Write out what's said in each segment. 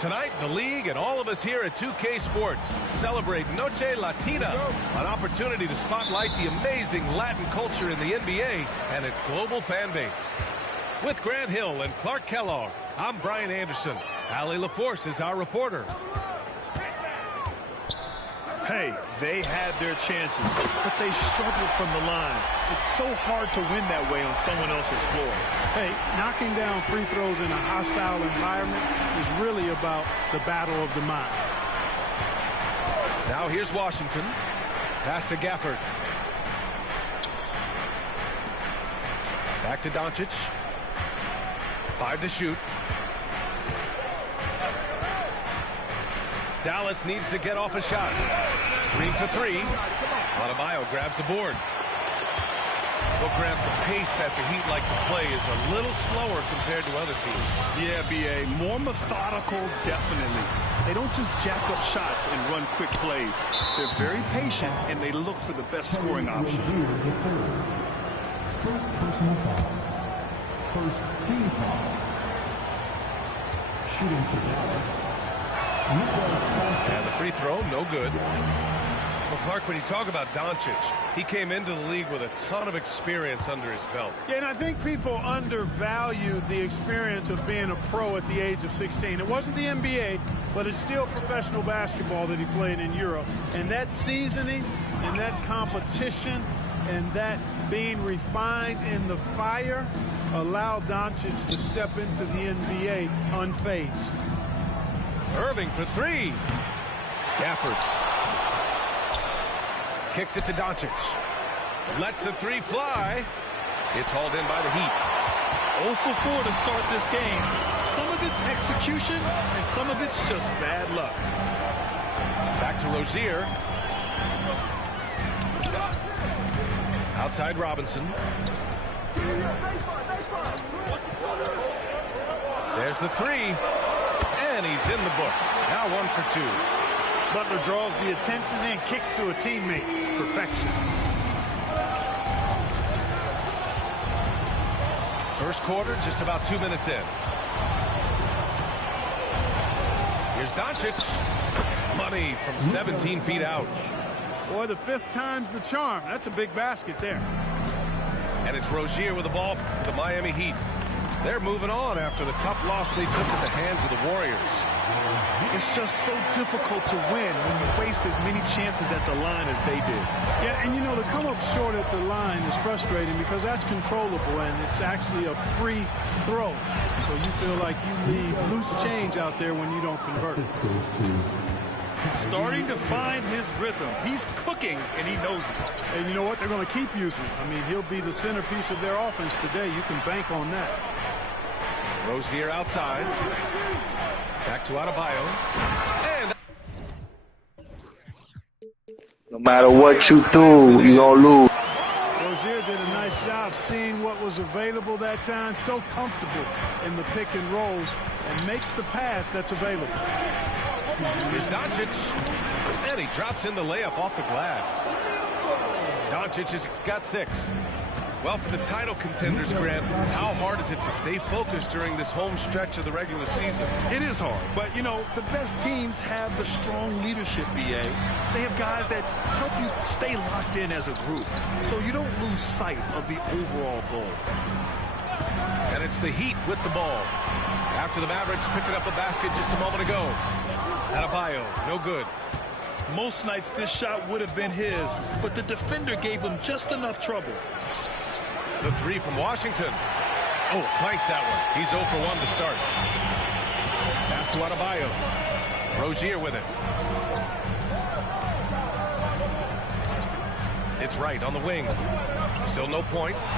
Tonight, the league and all of us here at 2K Sports celebrate Noche Latina, an opportunity to spotlight the amazing Latin culture in the NBA and its global fan base. With Grant Hill and Clark Kellogg, I'm Brian Anderson. Allie LaForce is our reporter. Hey, they had their chances, but they struggled from the line. It's so hard to win that way on someone else's floor. Hey, knocking down free throws in a hostile environment is really about the battle of the mind. Now here's Washington. Pass to Gafford. Back to Doncic. 5 to shoot. Dallas needs to get off a shot. Green for 3. Adebayo grabs the board. Well, Grant, the pace that the Heat like to play is a little slower compared to other teams. Yeah, B.A., more methodical, definitely. They don't just jack up shots and run quick plays. They're very patient, and they look for the best scoring option. First personal foul. First team foul. Shooting for Dallas. And the free throw, no good. Well, Clark, when you talk about Doncic, he came into the league with a ton of experience under his belt. Yeah, and I think people undervalue the experience of being a pro at the age of 16. It wasn't the NBA, but it's still professional basketball that he played in Europe. And that seasoning and that competition and that being refined in the fire allowed Doncic to step into the NBA unfazed. Irving for 3. Gafford. Kicks it to Doncic. Lets the 3 fly. It's hauled in by the Heat. 0 for 4 to start this game. Some of it's execution, and some of it's just bad luck. Back to Rozier. Outside Robinson. There's the 3. And he's in the books. Now 1 for 2. Butler draws the attention and kicks to a teammate. Perfection. First quarter, just about 2 minutes in. Here's Doncic. Money from 17 feet out. Boy, the 5th time's the charm. That's a big basket there. And it's Rozier with the ball for the Miami Heat. They're moving on after the tough loss they took at the hands of the Warriors. It's just so difficult to win when you waste as many chances at the line as they did. Yeah, and you know, to come up short at the line is frustrating because that's controllable and it's actually a free throw. So you feel like you leave loose change out there when you don't convert. Starting to find his rhythm. He's cooking, and he knows it. And you know what? They're going to keep using him. I mean, he'll be the centerpiece of their offense today. You can bank on that. Rozier outside. Back to Adebayo. And no matter what you do, you're going to lose. Rozier did a nice job seeing what was available that time. So comfortable in the pick and rolls and makes the pass that's available. Here's Doncic. And he drops in the layup off the glass. Doncic has got 6. Well, for the title contenders, Grant, how hard is it to stay focused during this home stretch of the regular season? It is hard, but, you know, the best teams have the strong leadership, B.A. They have guys that help you stay locked in as a group, so you don't lose sight of the overall goal. And it's the Heat with the ball. After the Mavericks picking up a basket just a moment ago. Adebayo, no good. Most nights this shot would have been his, but the defender gave him just enough trouble. The 3 from Washington. Oh, clanks that one. He's 0 for 1 to start. Pass to Adebayo. Rozier with it. It's right on the wing. Still no points.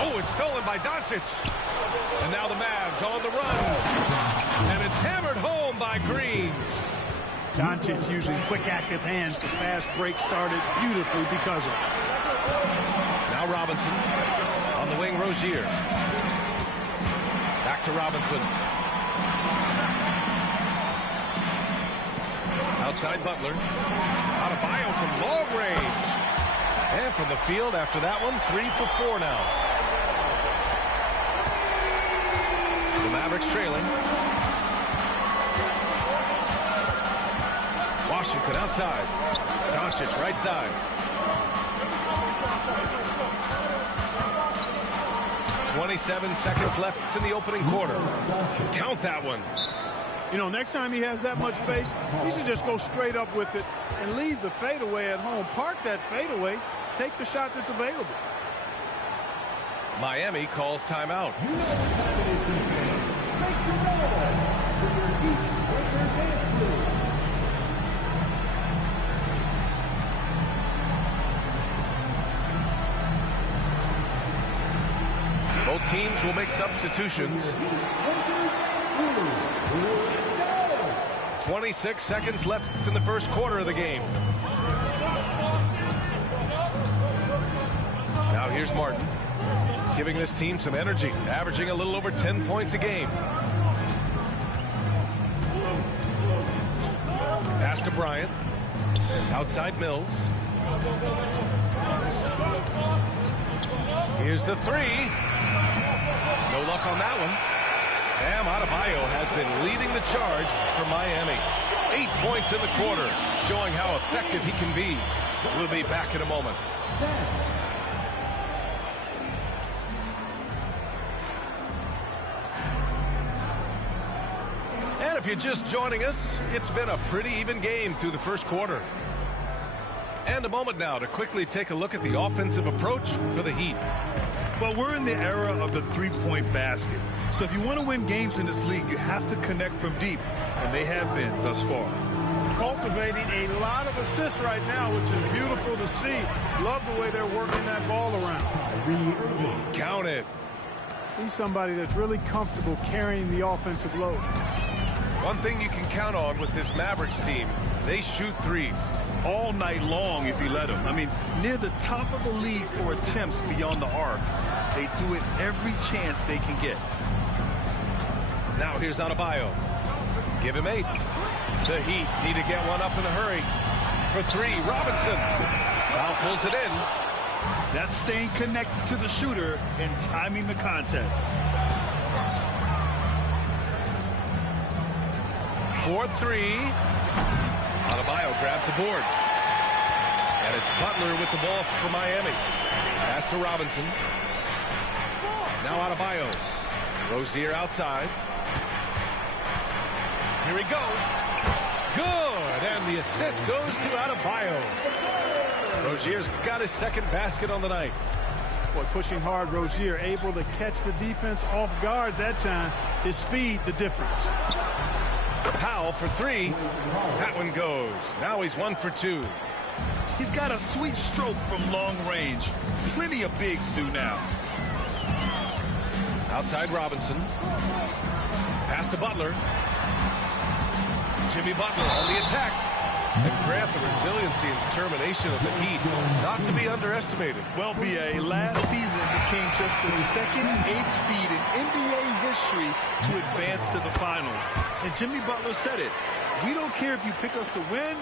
Oh, it's stolen by Doncic. And now the Mavs on the run. And it's hammered home by Green. Doncic using quick active hands. The fast break started beautifully because of it. Now Robinson. On the wing, Rozier. Back to Robinson. Outside Butler. Adebayo from long range. And from the field after that one, 3 for 4 now. The Mavericks trailing. Washington outside. Doncic right side. 27 seconds left in the opening quarter. Count that one. You know, next time he has that much space, he should just go straight up with it and leave the fadeaway at home. Park that fadeaway. Take the shot that's available. Miami calls timeout. Both teams will make substitutions. 26 seconds left in the first quarter of the game. Now here's Martin, giving this team some energy, averaging a little over 10 points a game. Pass to Bryant. Outside Mills. Here's the three. No luck on that one. Bam Adebayo has been leading the charge for Miami. 8 points in the quarter, showing how effective he can be. We'll be back in a moment. And if you're just joining us, it's been a pretty even game through the first quarter. And a moment now to quickly take a look at the offensive approach for the Heat. Well, we're in the era of the three-point basket. So if you want to win games in this league, you have to connect from deep. And they have been thus far. Cultivating a lot of assists right now, which is beautiful to see. Love the way they're working that ball around. Count it. He's somebody that's really comfortable carrying the offensive load. One thing you can count on with this Mavericks team, they shoot threes. All night long if you let them. I mean, near the top of the league for attempts beyond the arc. They do it every chance they can get. Now here's Adebayo. Give him 8. The Heat need to get one up in a hurry. For 3, Robinson. Foul pulls it in. That's staying connected to the shooter and timing the contest. 4-3. Adebayo grabs the board. And it's Butler with the ball for Miami. Pass to Robinson. Now Adebayo. Rozier outside. Here he goes. Good. And the assist goes to Adebayo. Rozier's got his second basket on the night. Boy, pushing hard, Rozier able to catch the defense off guard that time. His speed, the difference. Powell for 3. That one goes. Now he's 1 for 2. He's got a sweet stroke from long range. Plenty of bigs do now. Outside Robinson. Pass to Butler. Jimmy Butler on the attack. And Grant, the resiliency and determination of the Heat, not to be underestimated. Well, B.A., last season became just the second 8th seed in NBA history to advance to the finals. And Jimmy Butler said it. We don't care if you pick us to win.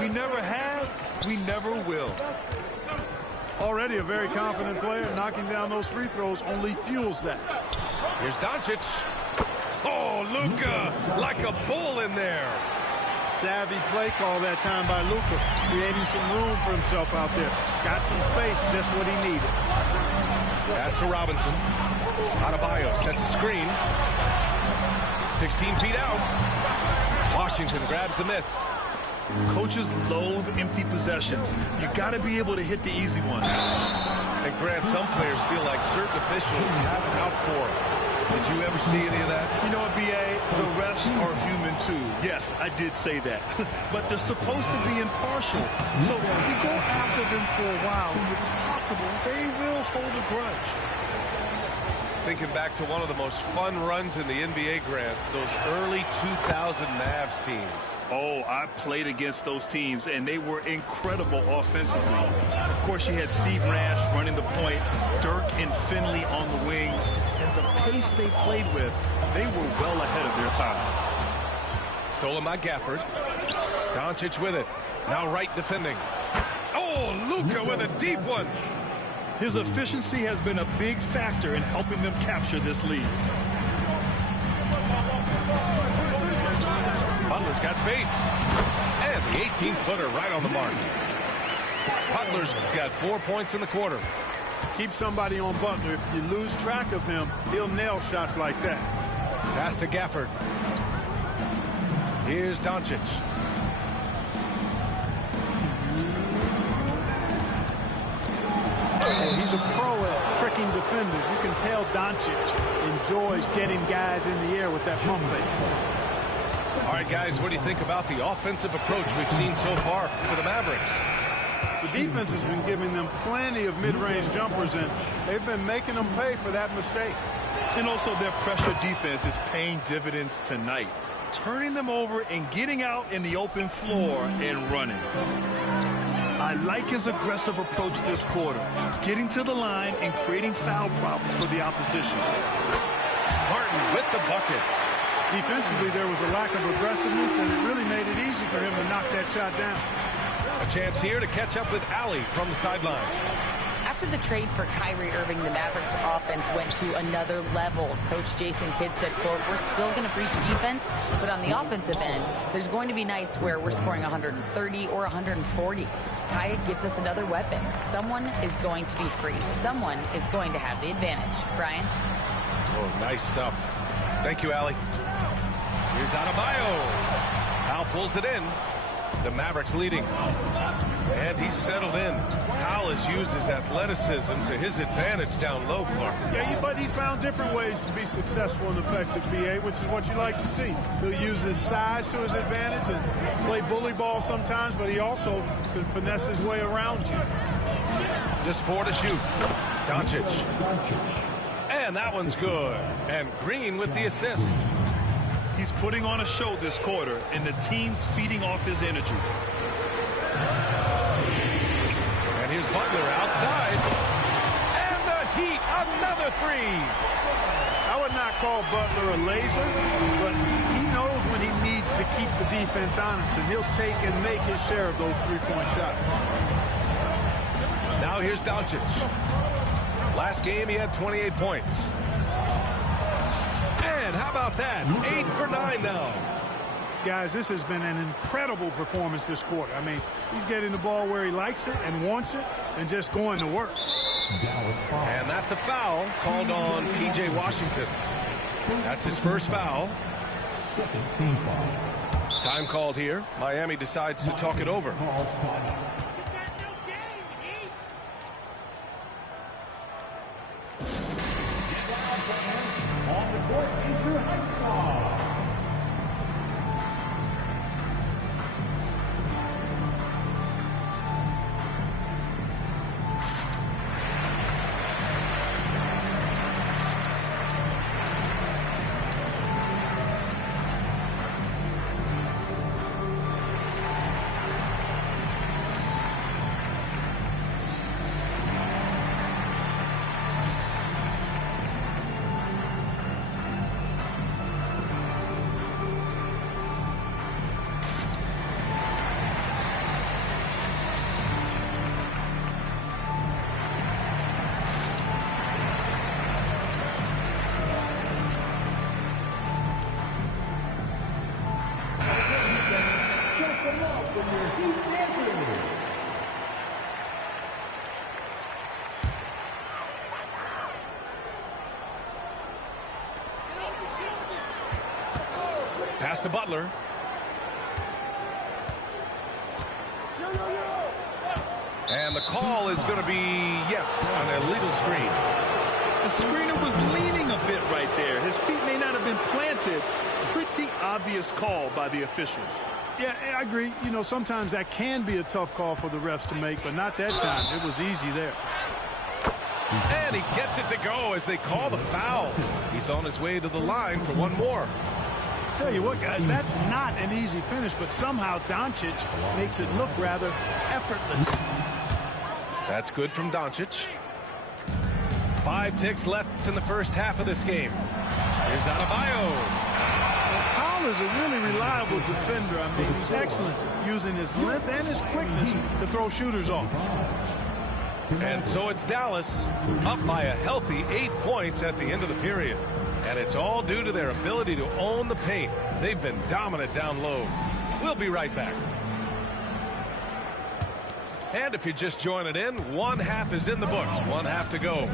We never have. We never will. Already a very confident player. Knocking down those free throws only fuels that. Here's Doncic. Oh, Luka, like a bull in there. Savvy play call that time by Luka, creating some room for himself out there. Got some space, just what he needed. Pass to Robinson. Adebayo sets a screen. 16 feet out. Washington grabs the miss. Coaches loathe empty possessions. You got to be able to hit the easy ones. And Grant, some players feel like certain officials have it out for them. Did you ever see any of that? You know what, B.A.? The refs are human, too. Yes, I did say that. But they're supposed to be impartial. So if you go after them for a while, it's possible they will hold a grudge. Thinking back to one of the most fun runs in the NBA, Grant, those early 2000 Mavs teams. Oh, I played against those teams, and they were incredible offensively. Of course, you had Steve Nash running the point, Dirk and Finley on the wings, and the pace they played with, they were well ahead of their time. Stolen by Gafford. Doncic with it. Now right defending. Oh, Luka with a deep one. His efficiency has been a big factor in helping them capture this lead. Butler's got space. And the 18-footer right on the mark. Butler's got 4 points in the quarter. Keep somebody on Butler. If you lose track of him, he'll nail shots like that. Pass to Gafford. Here's Doncic. He's a pro at tricking defenders. You can tell Doncic enjoys getting guys in the air with that pump fake. All right, guys, what do you think about the offensive approach we've seen so far for the Mavericks? The defense has been giving them plenty of mid-range jumpers, and they've been making them pay for that mistake. And also their pressure defense is paying dividends tonight, turning them over and getting out in the open floor and running. I like his aggressive approach this quarter, getting to the line and creating foul problems for the opposition. Martin with the bucket. Defensively, there was a lack of aggressiveness, and it really made it easy for him to knock that shot down. A chance here to catch up with Allie from the sideline. After the trade for Kyrie Irving, the Mavericks offense went to another level. Coach Jason Kidd said, quote, "We're still going to preach defense, but on the offensive end, there's going to be nights where we're scoring 130 or 140. Kai gives us another weapon. Someone is going to be free. Someone is going to have the advantage." Brian? Oh, nice stuff. Thank you, Allie. Here's Adebayo. Powell pulls it in. The Mavericks leading. And he's settled in. Powell has used his athleticism to his advantage down low, Clark. Yeah, but he's found different ways to be successful and effective, BA, which is what you like to see. He'll use his size to his advantage and play bully ball sometimes, but he also can finesse his way around you. Just 4 to shoot. Doncic. And that one's good. And Green with the assist. He's putting on a show this quarter, and the team's feeding off his energy. And here's Butler outside. And the Heat, another three. I would not call Butler a laser, but he knows when he needs to keep the defense honest, and he'll take and make his share of those three-point shots. Now here's Doncic. Last game, he had 28 points. And how about that? 8 for 9 now. Guys, this has been an incredible performance this quarter. I mean, he's getting the ball where he likes it and wants it and just going to work. And that's a foul called on P.J. Washington. That's his first foul. Second team foul. Time called here. Miami decides to talk it over. Pass to Butler. And the call is going to be, yes, an illegal screen. The screener was leaning a bit right there. His feet may not have been planted. Pretty obvious call by the officials. Yeah, I agree. You know, sometimes that can be a tough call for the refs to make, but not that time. It was easy there. And he gets it to go as they call the foul. He's on his way to the line for one more. Tell you what, guys, that's not an easy finish, but somehow Doncic makes it look rather effortless. That's good from Doncic. 5 ticks left in the first half of this game. Here's Adebayo. Powell is a really reliable defender. I mean, he's excellent using his length and his quickness to throw shooters off. And so it's Dallas up by a healthy 8 points at the end of the period. And it's all due to their ability to own the paint. They've been dominant down low. We'll be right back. And if you're just joining in, one half is in the books. One half to go.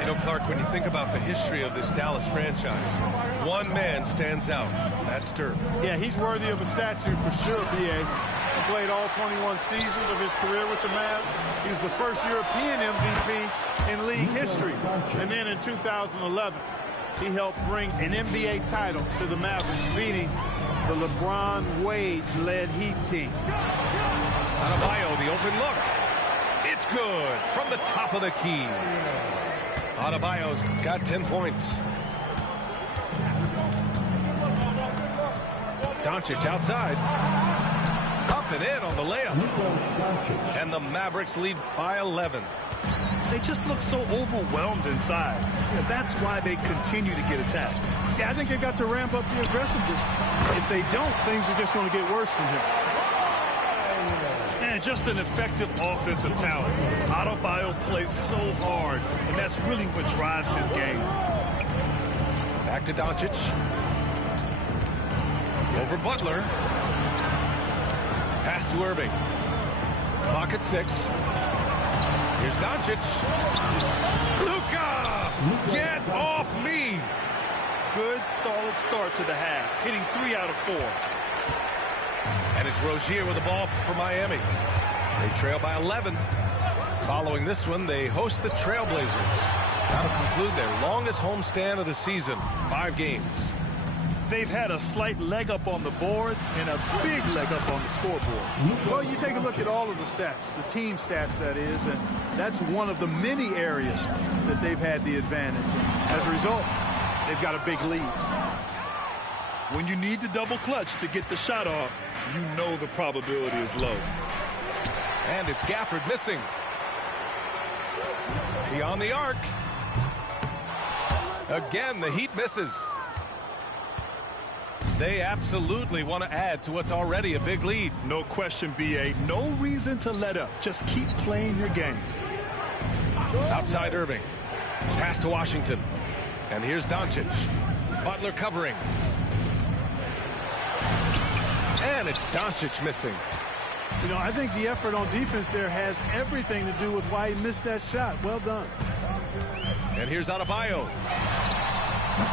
You know, Clark, when you think about the history of this Dallas franchise, one man stands out. That's Dirk. Yeah, he's worthy of a statue for sure, B.A. He played all 21 seasons of his career with the Mavs. He's the first European MVP in league history. And then in 2011, he helped bring an NBA title to the Mavericks, beating the LeBron Wade-led Heat team. Adebayo, the open look. It's good from the top of the key. Adebayo's got 10 points. Doncic outside. Up and in on the layup. And the Mavericks lead by 11. They just look so overwhelmed inside. Yeah, that's why they continue to get attacked. Yeah, I think they've got to ramp up the aggressiveness. If they don't, things are just going to get worse from here. And just an effective offensive talent. Adebayo plays so hard, and that's really what drives his game. Back to Doncic. Over Butler. Pass to Irving. Clock at 6. Here's Doncic. Luka! Get off me! Good, solid start to the half, hitting 3 out of 4. And it's Rozier with the ball for Miami. They trail by 11. Following this one, they host the Trailblazers. That'll conclude their longest homestand of the season, 5 games. They've had a slight leg up on the boards and a big leg up on the scoreboard. Well, you take a look at all of the stats, the team stats, that is, and that's one of the many areas that they've had the advantage. As a result, they've got a big lead. When you need to double clutch to get the shot off, you know the probability is low. And it's Gafford missing. Beyond the arc. Again, the Heat misses. They absolutely want to add to what's already a big lead. No question, B.A. No reason to let up. Just keep playing your game. Outside Irving. Pass to Washington. And here's Doncic. Butler covering. And it's Doncic missing. You know, I think the effort on defense there has everything to do with why he missed that shot. Well done. And here's Adebayo.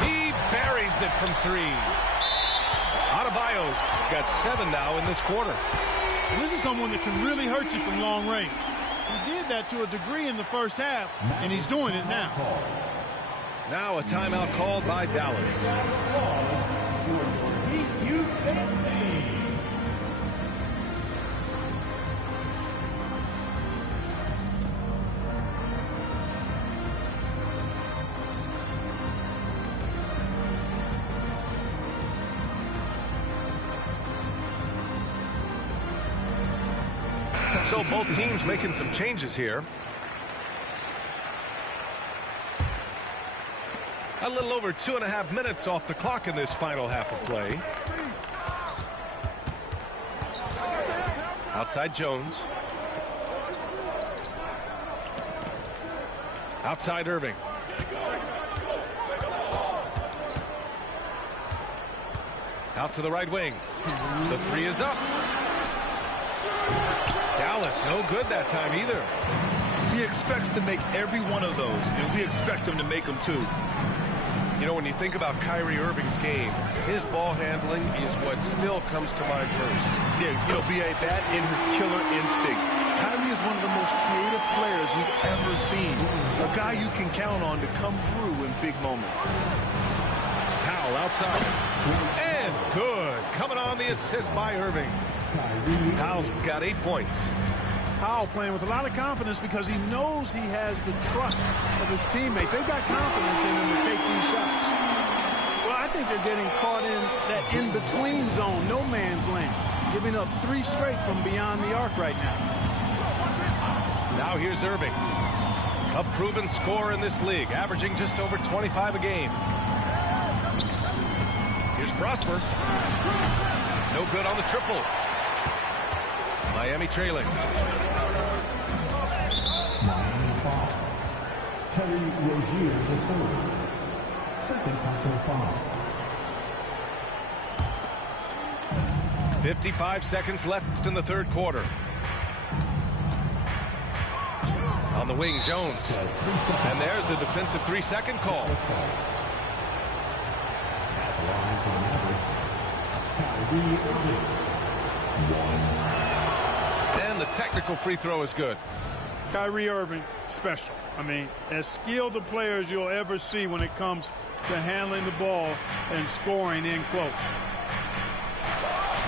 He buries it from 3. Adebayo's got 7 now in this quarter. And this is someone that can really hurt you from long range. He did that to a degree in the first half, and he's doing it now. Now a timeout called by Dallas. So both teams making some changes here. A little over 2.5 minutes off the clock in this final half of play. Outside Jones. Outside Irving. Out to the right wing. The 3 is up. Dallas, no good that time either. He expects to make every one of those, and we expect him to make them too. You know, when you think about Kyrie Irving's game, his ball handling is what still comes to mind first. Yeah, you know, B.A., that and his killer instinct. Kyrie is one of the most creative players we've ever seen. A guy you can count on to come through in big moments. Powell outside. And good. Coming on the assist by Irving. Powell's got 8 points. Powell playing with a lot of confidence because he knows he has the trust of his teammates. They've got confidence in him to take these shots. Well, I think they're getting caught in that in-between zone, no man's land, giving up 3 straight from beyond the arc right now. Now here's Irving. A proven scorer in this league, averaging just over 25 a game. Here's Prosper. No good on the triple. Miami trailing. Miami 5. Terry Rozier the 4th. Second personal foul. 55 seconds left in the third quarter. On the wing, Jones. And there's a defensive 3-second call. At the line for the Mavericks, Kyrie Irving. 1. And the technical free throw is good. Kyrie Irving, special. I mean, as skilled a player as you'll ever see when it comes to handling the ball and scoring in close.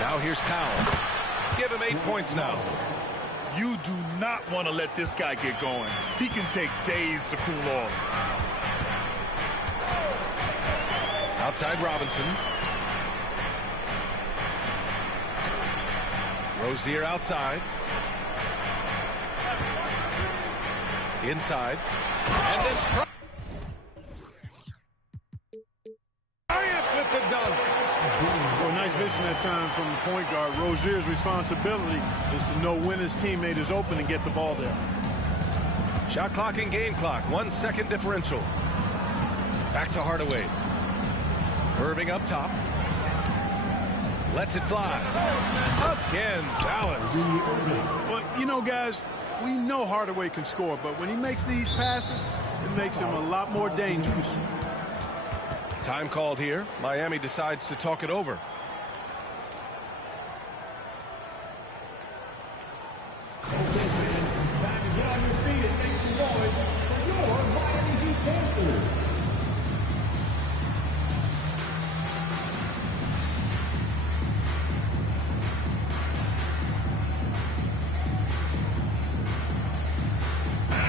Now here's Powell. Give him 8 points now. You do not want to let this guy get going. He can take days to cool off. Outside Robinson. Rozier outside. Inside. And then Bryant with the dunk. Well, nice vision that time from the point guard. Rozier's responsibility is to know when his teammate is open and get the ball there. Shot clock and game clock. 1 second differential. Back to Hardaway. Irving up top. Lets it fly. Again, Dallas. But, you know, guys, we know Hardaway can score, but when he makes these passes, it makes him a lot more dangerous. Time called here. Miami decides to talk it over. Okay, fans, time to get on your feet and make some noise for your Miami Heat Panthers.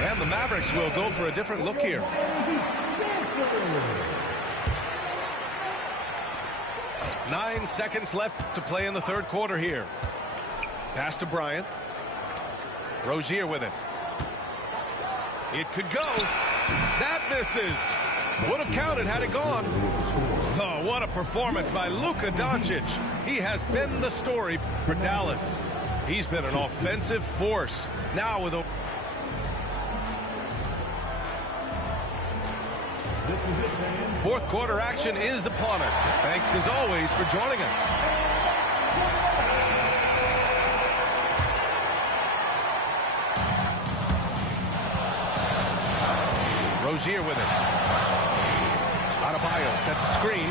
And the Mavericks will go for a different look here. 9 seconds left to play in the third quarter here. Pass to Bryant. Rozier with it. It could go. That misses. Would have counted had it gone. Oh, what a performance by Luka Doncic. He has been the story for Dallas. He's been an offensive force. Now with a... Fourth quarter action is upon us. Thanks as always for joining us. Rozier with it. Adebayo sets a screen.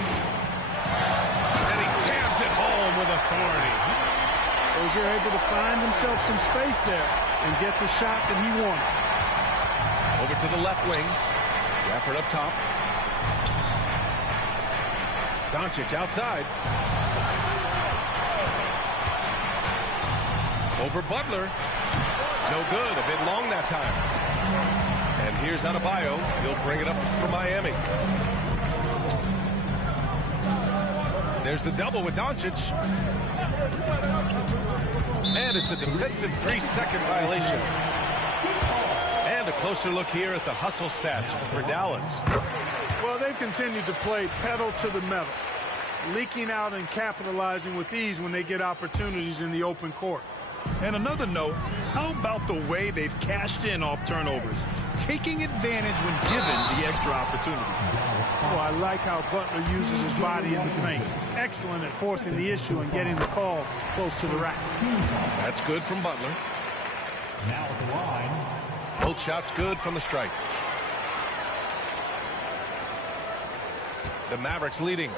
And he jams it home with authority. Rozier able to find himself some space there and get the shot that he wanted. Over to the left wing. Gafford up top. Doncic outside. Over Butler. No good. A bit long that time. And here's Adebayo. He'll bring it up for Miami. There's the double with Doncic. And it's a defensive 3-second violation. And a closer look here at the hustle stats for Dallas. Well, they've continued to play pedal to the metal, leaking out and capitalizing with ease when they get opportunities in the open court. And another note, how about the way they've cashed in off turnovers, taking advantage when given the extra opportunity? Oh, I like how Butler uses his body in the paint. Excellent at forcing the issue and getting the call close to the rack. That's good from Butler. Now at the line. Both shots good from the stripe. The Mavericks leading.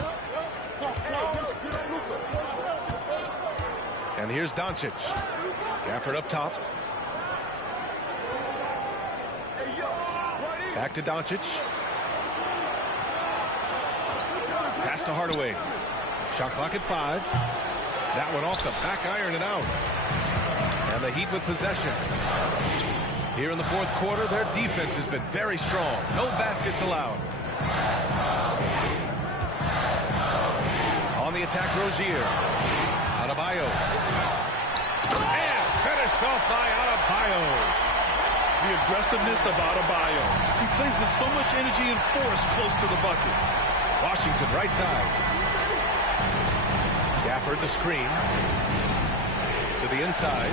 And here's Doncic. Gafford up top. Back to Doncic. Pass to Hardaway. Shot clock at 5. That one off the back iron and out. And the Heat with possession. Here in the fourth quarter, their defense has been very strong. No baskets allowed. On the attack, Rozier. Adebayo. And finished off by Adebayo. The aggressiveness of Adebayo. He plays with so much energy and force close to the bucket. Washington right side. Gafford the screen. To the inside.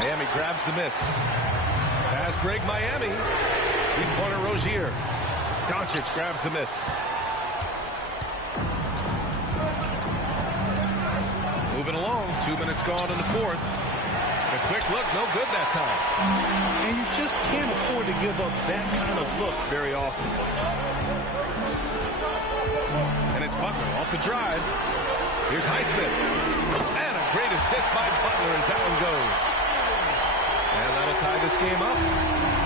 Miami grabs the miss. Pass break Miami. Three-pointer Rozier. Doncic grabs the miss. Moving along, 2 minutes gone in the fourth. A quick look, no good that time. And you just can't afford to give up that kind of look very often. And it's Butler off the drive. Here's Highsmith. And a great assist by Butler as that one goes. And that'll tie this game up.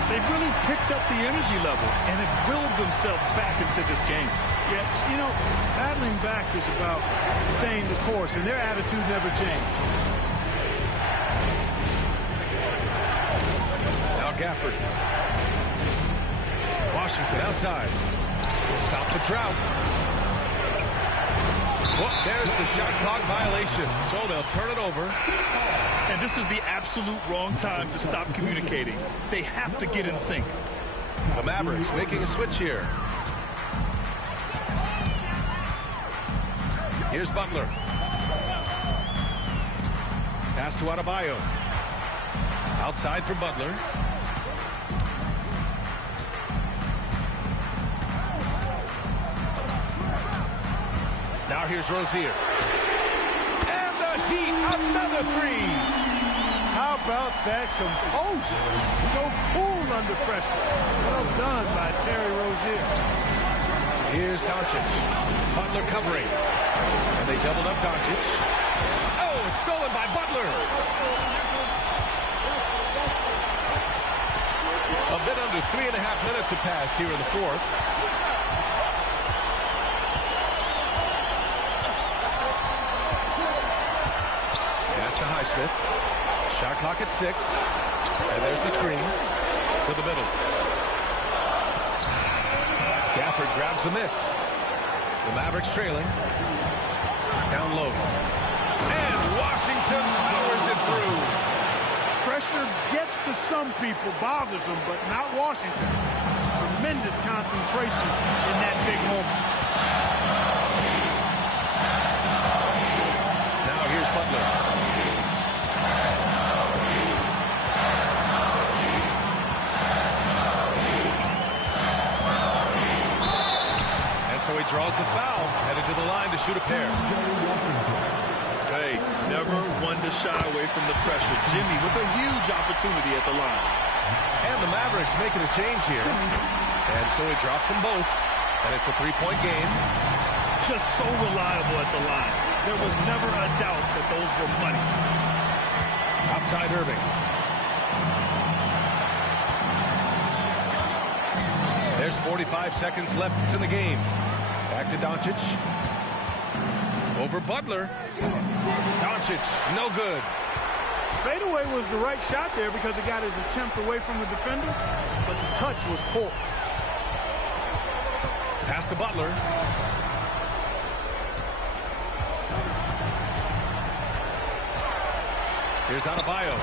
They've really picked up the energy level and have willed themselves back into this game. Yeah, you know, battling back is about staying the course, and their attitude never changed. Now Gafford. Washington outside. Stop the drought. Well, there's the shot clock violation, so they'll turn it over. And this is the absolute wrong time to stop communicating. They have to get in sync. The Mavericks making a switch here. Here's Butler. Pass to Adebayo. Outside for Butler. Now here's Rozier. And the Heat, another three. How about that composure? So cool under pressure. Well done by Terry Rozier. Here's Doncic. Butler covering. And they doubled up Doncic. Oh, it's stolen by Butler. A bit under 3.5 minutes have passed here in the fourth. Pass to Highsmith. Shot clock at 6. And there's the screen to the middle. Gafford grabs the miss. The Mavericks trailing. Down low. And Washington powers it through. Pressure gets to some people, bothers them, but not Washington. Tremendous concentration in that big moment. Now here's Butler. So he draws the foul, headed to the line to shoot a pair. Hey, never one to shy away from the pressure. Jimmy with a huge opportunity at the line. And the Mavericks making a change here. And so he drops them both. And it's a three-point game. Just so reliable at the line. There was never a doubt that those were money. Outside Irving. There's 45 seconds left in the game. Back to Doncic. Over Butler. Doncic, no good. Fadeaway was the right shot there because it got his attempt away from the defender, but the touch was poor. Pass to Butler. Here's Adebayo.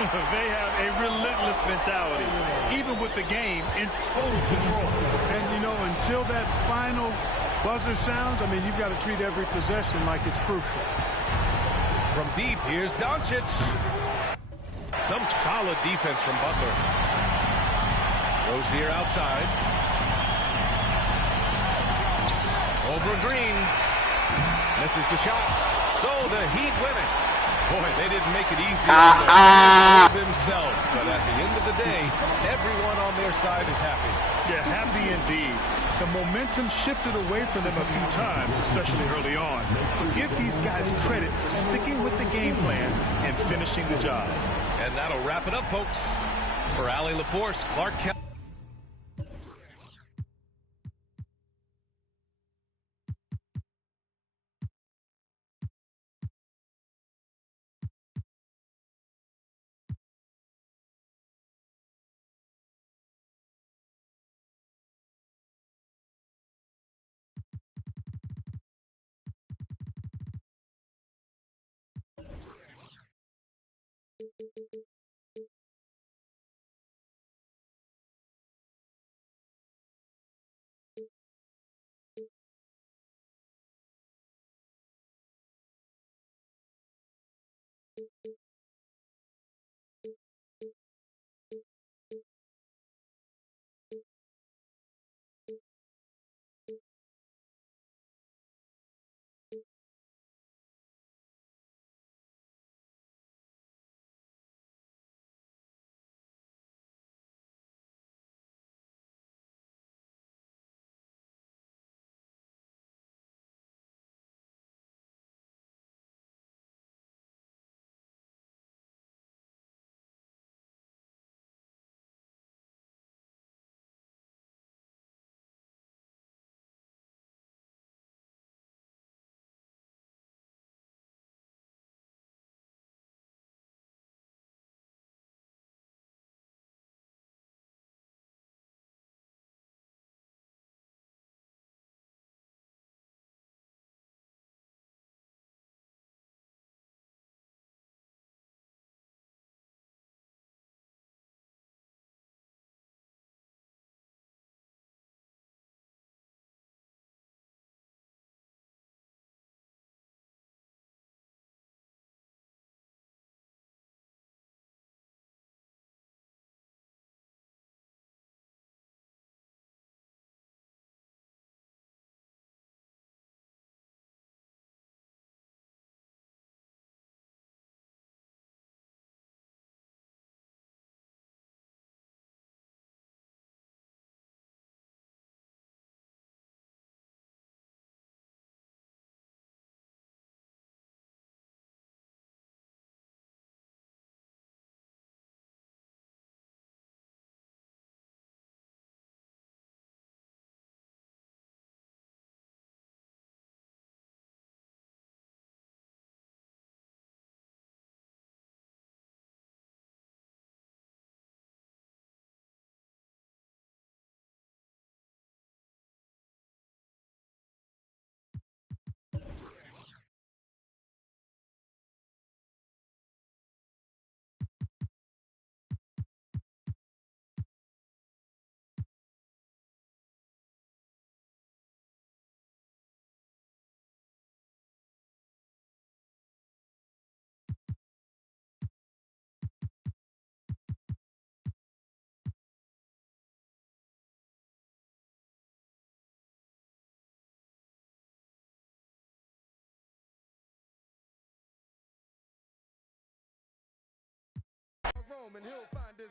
They have a relentless mentality, even with the game in total control. And, you know, until that final buzzer sounds, I mean, you've got to treat every possession like it's crucial. From deep, here's Doncic. Some solid defense from Butler. Rozier outside. Over Green. Misses the shot. So the Heat win it. Boy, they didn't make it easy on themselves, but at the end of the day, everyone on their side is happy. Yeah, happy indeed. The momentum shifted away from them a few times, especially early on. But give these guys credit for sticking with the game plan and finishing the job. And that'll wrap it up, folks. For Allie LaForce, Clark Kelly. home and he'll find his